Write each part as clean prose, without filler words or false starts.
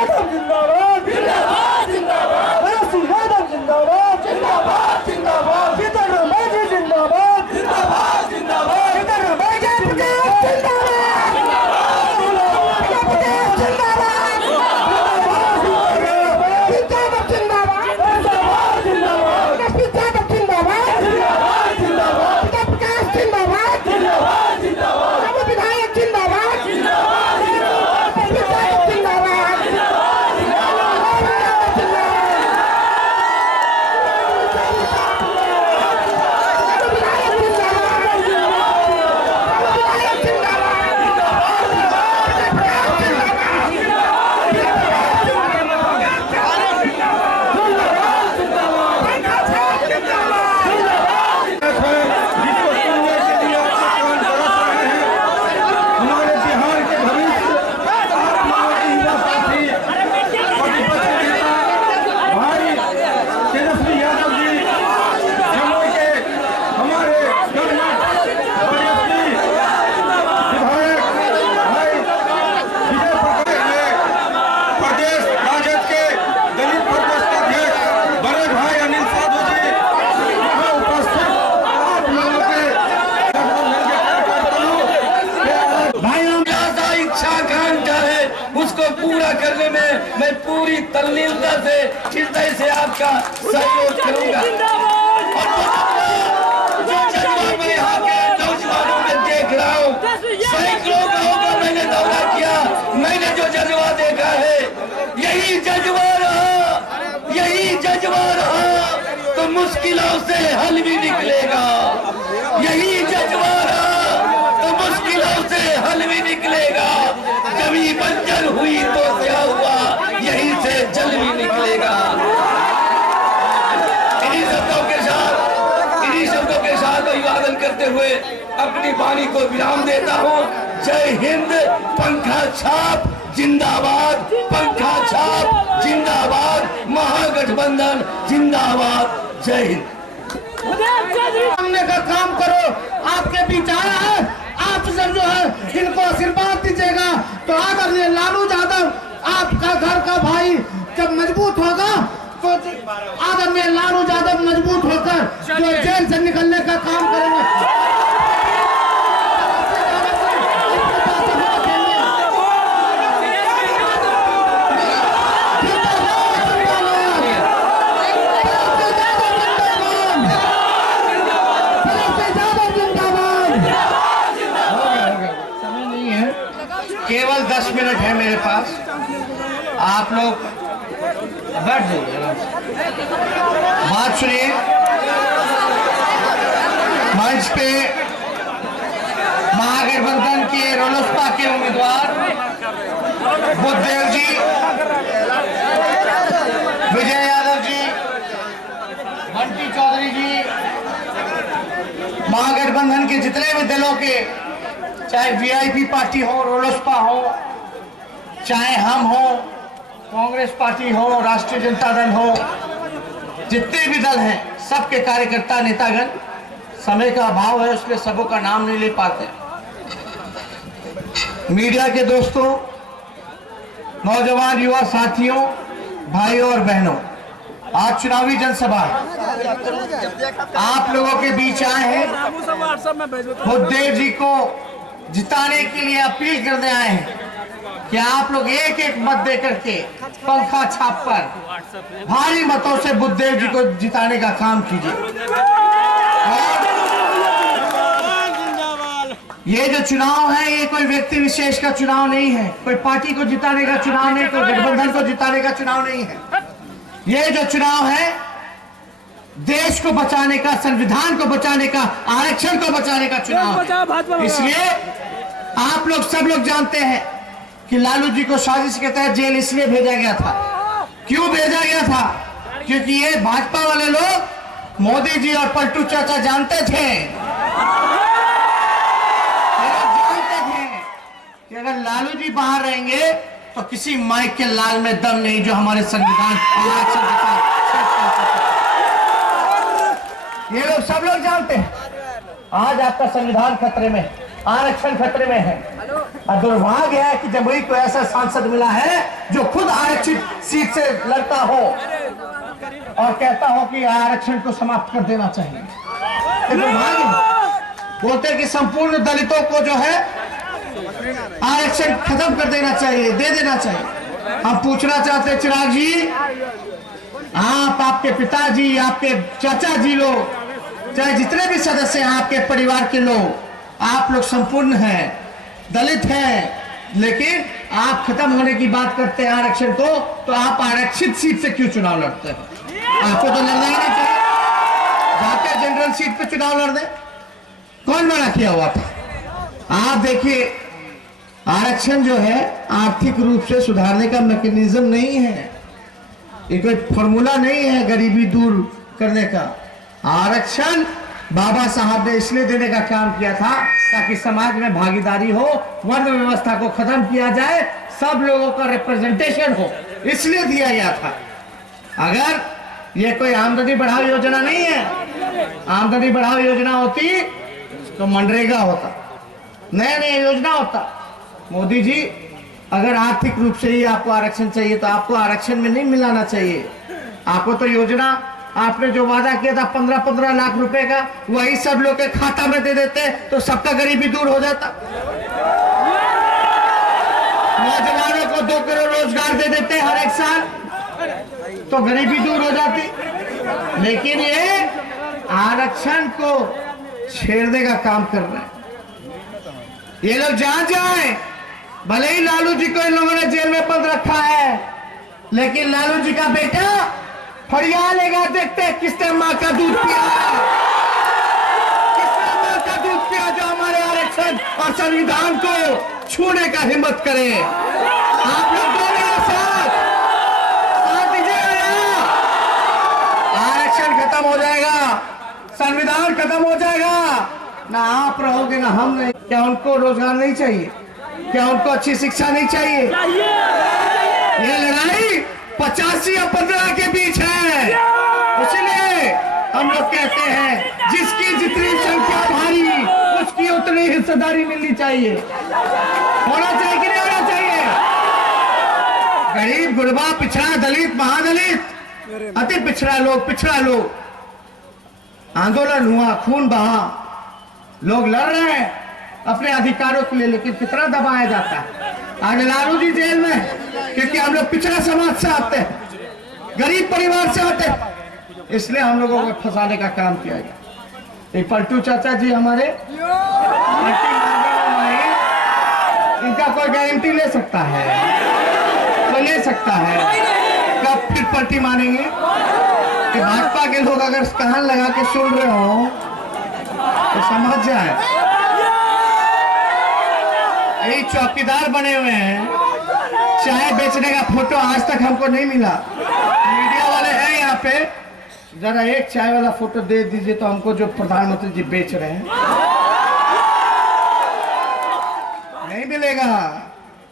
यादव जिंदाबाद जिंदाबाद जिंदाबाद, ओवैसी यादव जिंदाबाद जिंदाबाद जिंदाबाद, सिद्धरामैया जी जिंदाबाद जिंदाबाद जिंदाबाद, सिद्धरामैया जी जिंदाबाद पूरा करने में मैं पूरी तल्लीनता से हृदय से आपका सहयोग करूंगा। मैं यहाँ के नौजवानों में देख रहा हूँ, सैकड़ों गाँव का मैंने दौरा किया, मैंने जो जज्बा देखा है यही जज्बा रहा तो मुश्किलों से हल भी निकलेगा, यही जज्बा रहा तो मुश्किलों से हल भी निकलेगा। जमी बंजर हुई तो क्या हुआ, यहीं से जल भी निकलेगा। इन्हीं शब्दों के साथ अभिवादन करते हुए अपनी वाणी को विराम देता हूँ। जय हिंद। पंखा छाप जिंदाबाद, पंखा छाप जिंदाबाद, महागठबंधन जिंदाबाद। जय हिंद। का काम करो, आपके बीच आया है, आप सब जो है इनको आशीर्वाद दीजिएगा तो आदरणीय लालू यादव आपका घर का भाई जब मजबूत होगा तो आदरणीय लालू यादव मजबूत होकर जो जेल से निकलने का काम करेंगे। केवल 10 मिनट है मेरे पास, आप लोग बैठ जाइए, बात सुनिए। मंच पे महागठबंधन के रोलोसपा के उम्मीदवार बुद्धदेव जी, विजय यादव जी, बंटी चौधरी जी, महागठबंधन के जितने भी दलों के, चाहे वीआईपी पार्टी हो, रोलोसपा हो, चाहे हम हो, कांग्रेस पार्टी हो, राष्ट्रीय जनता दल हो, जितने भी दल हैं, सबके कार्यकर्ता नेतागण, समय का अभाव है उसमें सबों का नाम नहीं ले पाते। मीडिया के दोस्तों, नौजवान युवा साथियों, भाइयों और बहनों, आज चुनावी जनसभा आप लोगों के बीच आए हैं। बुद्धदेव जी को जिताने के लिए अपील करने आए हैं कि आप लोग एक एक मत दे करके पंखा छाप पर भारी मतों से बुद्धदेव जी को जिताने का काम कीजिए। ये जो चुनाव है ये कोई व्यक्ति विशेष का चुनाव नहीं है, कोई पार्टी को जिताने का चुनाव नहीं, कोई गठबंधन को जिताने का चुनाव नहीं है। ये जो चुनाव है देश को बचाने का, संविधान को बचाने का, आरक्षण को बचाने का चुनाव है। इसलिए आप लोग सब लोग जानते हैं कि लालू जी को साजिश के तहत जेल इसलिए भेजा गया था। क्यों भेजा गया था? क्योंकि ये भाजपा वाले लोग मोदी जी और पलटू चाचा जानते थे कि अगर लालू जी बाहर रहेंगे तो किसी माइक के लाल में दम नहीं जो हमारे संविधान ये लोग सब लोग जानते हैं। आज आपका संविधान खतरे में, आरक्षण खतरे में है। और दुर्भाग्य है कि जमुई को ऐसा सांसद मिला है जो खुद आरक्षित सीट से लड़ता हो और कहता हो कि आरक्षण को समाप्त कर देना चाहिए। दुर्भाग्य बोलते हैं कि संपूर्ण दलितों को जो है आरक्षण खत्म कर देना चाहिए, दे देना चाहिए। हम पूछना चाहते हैं चिराग जी, आप, आपके पिताजी, आपके चाचा जी लोग, चाहे जितने भी सदस्य हैं आपके परिवार के लोग, आप लोग संपूर्ण हैं, दलित हैं, लेकिन आप खत्म होने की बात करते हैं आरक्षण को, तो आप आरक्षित सीट से क्यों चुनाव लड़ते हैं? आपको तो लड़ना ही नहीं चाहिए, जाके जनरल सीट पे चुनाव लड़ दे। कौन मना किया हुआ था? आप देखिए, आरक्षण जो है आर्थिक रूप से सुधारने का मैकेनिज्म नहीं है, ये कोई फॉर्मूला नहीं है गरीबी दूर करने का। आरक्षण बाबा साहब ने इसलिए देने का काम किया था ताकि समाज में भागीदारी हो, वर्ण व्यवस्था को खत्म किया जाए, सब लोगों का रिप्रेजेंटेशन हो, इसलिए दिया गया था। अगर ये कोई आमदनी बढ़ाओ योजना नहीं है, आमदनी बढ़ाओ योजना होती तो मनरेगा होता, नया नया योजना होता। मोदी जी, अगर आर्थिक रूप से ही आपको आरक्षण चाहिए तो आपको आरक्षण में नहीं मिलाना चाहिए। आपको तो योजना, आपने जो वादा किया था 15-15 लाख रुपए का, वही सब लोग के खाता में दे देते तो सबका गरीबी दूर हो जाता। नौजवानों को 2 करोड़ रोजगार दे देते हर एक साल तो गरीबी दूर हो जाती। लेकिन ये आरक्षण को छेड़ने का काम कर रहे हैं ये लोग। जहां जाए, भले ही लालू जी को इन लोगों ने जेल में बंद रखा है, लेकिन लालू जी का बेटा फरिया लेगा, देखते हैं किसने माँ का दूध पिया, किसने माँ का दूध पिया जो हमारे आरक्षण और संविधान को छूने का हिम्मत करे। आप लोग दोनों साथ दीजिएगा, आरक्षण खत्म हो जाएगा, संविधान खत्म हो जाएगा, ना आप रहोगे ना हम नहीं। क्या उनको रोजगार नहीं चाहिए? क्या उनको अच्छी शिक्षा नहीं चाहिए? ये लड़ाई 85 या 15 के बीच है। इसलिए हम लोग कहते हैं जिसकी जितनी संख्या भारी उसकी उतनी हिस्सेदारी मिलनी चाहिए। होना चाहिए कि नहीं होना चाहिए? गरीब, गुरबा, पिछड़ा, दलित, महादलित, अति पिछड़ा लोग आंदोलन हुआ, खून बहा, लोग लड़ रहे हैं अपने अधिकारों के लिए, लेकिन कितना दबाया जाता है। आज लालू जी जेल में क्योंकि हम लोग पिछड़ा समाज से आते हैं, गरीब परिवार से आते हैं, इसलिए हम लोगों को फंसाने का काम किया गया। एक पलटू चाचा जी हमारे, इनका कोई गारंटी ले सकता है? तो ले सकता है। कब फिर पलटी मानेंगे? कि भाजपा के लोग अगर कान लगा के सुन रहे हो तो समझ जाए, यही चौकीदार बने हुए हैं। चाय बेचने का फोटो आज तक हमको नहीं मिला। मीडिया वाले हैं यहाँ पे, जरा एक चाय वाला फोटो दे दीजिए तो हमको, जो प्रधानमंत्री जी बेच रहे हैं। नहीं मिलेगा।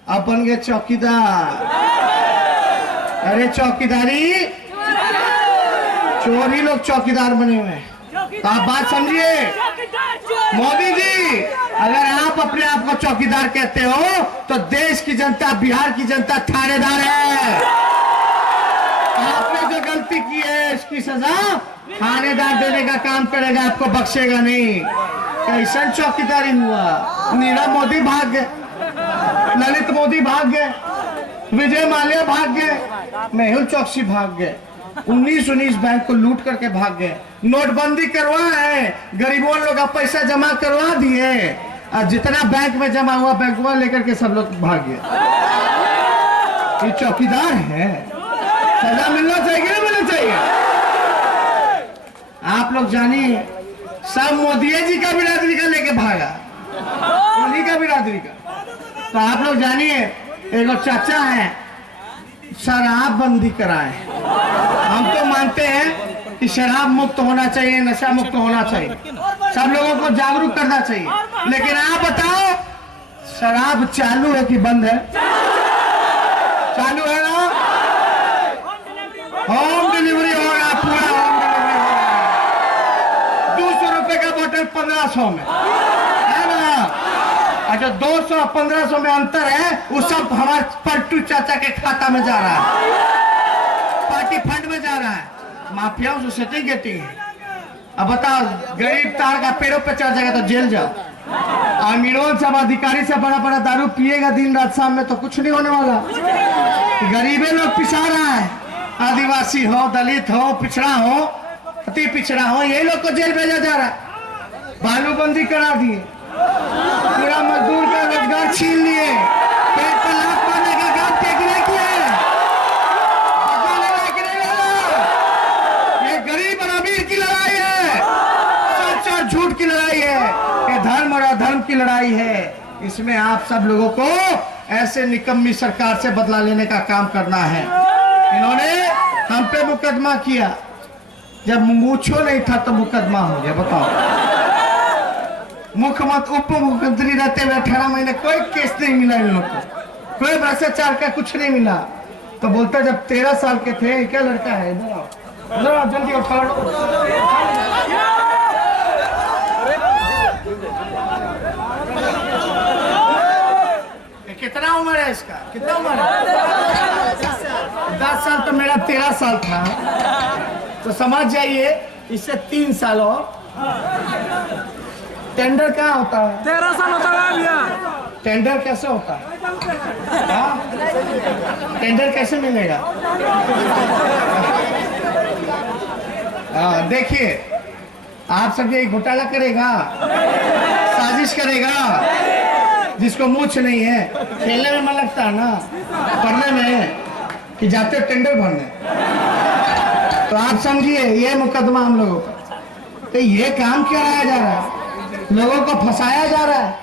अब बन गए चौकीदार। अरे चौकीदारी, चोरी लोग चौकीदार बने हुए हैं। तो आप बात समझिए। मोदी जी, अगर आप अपने आप को चौकीदार कहते हो तो देश की जनता, बिहार की जनता थानेदार है। आपने जो गलती की है इसकी सजा थानेदार देने का काम करेगा, आपको बख्शेगा नहीं। कैसन चौकीदारी हुआ? नीरव मोदी भाग गए, ललित मोदी भाग गए, विजय माल्या भाग गए, मेहुल चौकसी भाग गए, 19 बैंक को लूट करके भाग गए, नोटबंदी करवा है, गरीबों लोग का पैसा जमा करवा दिए, और जितना बैंक में जमा हुआ बैंकवा लेकर के सब लोग भाग गए। ये चौकीदार है। सजा मिलना चाहिए कि नहीं मिलना चाहिए? आप लोग जानिए, सब मोदी जी का बिरादरी का लेके भागा, उन्हीं का बिरादरी का। तो आप लोग जानिए, एक चाचा है, शराब बंदी कराए। हम तो मानते हैं कि शराब मुक्त होना चाहिए, नशा मुक्त होना चाहिए, सब लोगों को जागरूक करना चाहिए। लेकिन आप बताओ, शराब चालू है कि बंद है? चालू है ना? होम डिलीवरी हो रहा, पूरा होम डिलीवरी हो रहा है। 200 रुपए का बोतल 1500 में है ना? और जो 200 1500 में अंतर है वो सब हमारे पलटू चाचा के खाता में जा रहा है, पार्टी फंड में जा रहा है। माफियाओं से सेटिंग गेटिंग है। अब बताओ, गरीब तार का पेड़ों पे चढ़ जाएगा तो जेल जाओ। अमीरों सब अधिकारी से बड़ा बड़ा दारू पिएगा दिन रात शाम में तो कुछ नहीं होने वाला। गरीबे लोग पिछा रहा है, आदिवासी हो, दलित हो, पिछड़ा हो, अति पिछड़ा हो, ये लोग को जेल भेजा जा रहा है। बालूबंदी करा दिए, पूरा मजदूर का रोजगार छीन लिए, पेट पर लात मारने का काम टेकने किया है। ये गरीब और अमीर की लड़ाई है, सच और झूठ की लड़ाई है, ये धर्म और अधर्म की लड़ाई है। इसमें आप सब लोगों को ऐसे निकम्मी सरकार से बदला लेने का काम करना है। इन्होंने हम पे मुकदमा किया, जब मूछो नहीं था तो मुकदमा हो गया। बताओ, मुख्यमंत्री उप मुख्यमंत्री रहते हुए 18 महीने कोई केस नहीं मिला इन लोग को, कोई भ्रष्टाचार का कुछ नहीं मिला। तो बोलता जब 13 साल के थे, क्या लड़का है, इधर आओ जल्दी कितना उम्र है इसका, कितना उम्र है? 10 साल तो मेरा 13 साल था, तो समझ जाइए इससे 3 साल और। टेंडर कहाँ होता है? 13 साल होता है भैया। टेंडर कैसे होता है? टेंडर कैसे मिलेगा? देखिए, आप सब ये घोटाला करेगा, साजिश करेगा, जिसको मूछ नहीं है। खेलने में मन लगता है ना, पढ़ने में, कि जाते टेंडर भरने। तो आप समझिए ये मुकदमा हम लोगों का, तो ये काम क्या कराया जा रहा है, लोगों को फंसाया जा रहा है।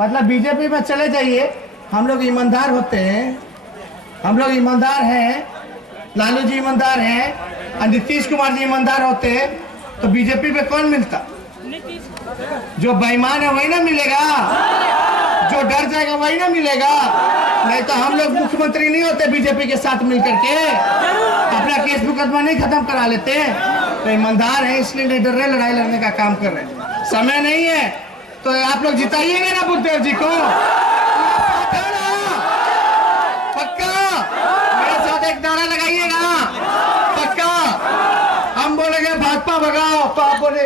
मतलब बीजेपी में चले जाइए, हम लोग ईमानदार होते हैं, हम लोग ईमानदार हैं, लालू जी ईमानदार हैं, और नीतीश कुमार जी ईमानदार होते हैं, तो बीजेपी में कौन मिलता? जो बेईमान है वही ना मिलेगा, जो डर जाएगा वही ना मिलेगा। नहीं तो हम लोग मुख्यमंत्री नहीं होते बीजेपी के साथ मिलकर के, अपना केस मुकदमा नहीं खत्म करा लेते। तो ईमानदार है इसलिए नहीं डर रहे, लड़ाई लड़ने का काम कर रहे हैं। समय नहीं है तो आप लोग जिताइएगा ना बुद्धदेव जी को, पक्का मेरे साथ एक नारा लगाइएगा, पक्का। हम बोलेंगे भाजपा भगाओ तो आप बोले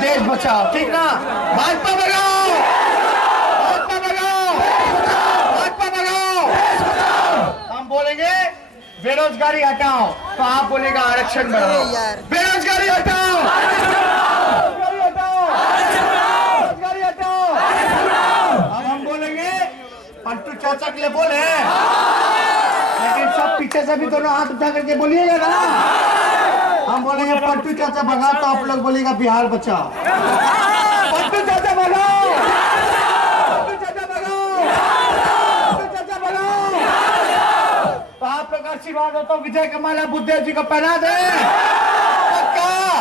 देश बचाओ, ठीक ना? भाजपा भगाओ, भाजपा भगाओ, भाजपा भगाओ। हम बोलेंगे बेरोजगारी हटाओ तो आप बोलेगा आरक्षण बढ़ाओ। बेरोजगारी हटाओ, बेरोजगारी हटाओ। अब हम बोलेंगे पलटू चाचा के लिए बोले, लेकिन सब पीछे से भी दोनों हाथ उठा करके बोलिएगा ना। हम बोलेंगे पलटू चाचा भगाओ तो आप लोग बोलेगा बिहार बचाओ। पलटू चाचा भगाओ, पलटू चाचा भगाओ, पलटू चाचा भगाओ। तो आप लोग आशीर्वाद हो तो विजय का माला बुद्धदेव जी को पहना दे, पक्का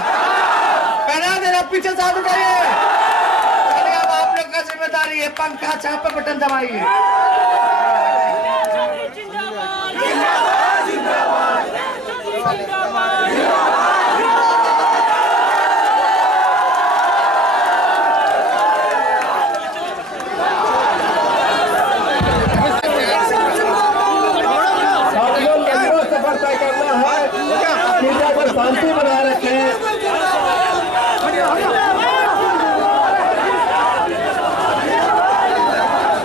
पहना देना। पीछे से हाथ उठाइए। चलिए अब आप लोग का जिम्मेदारी है, पंखा छाप पे बटन दबाइए।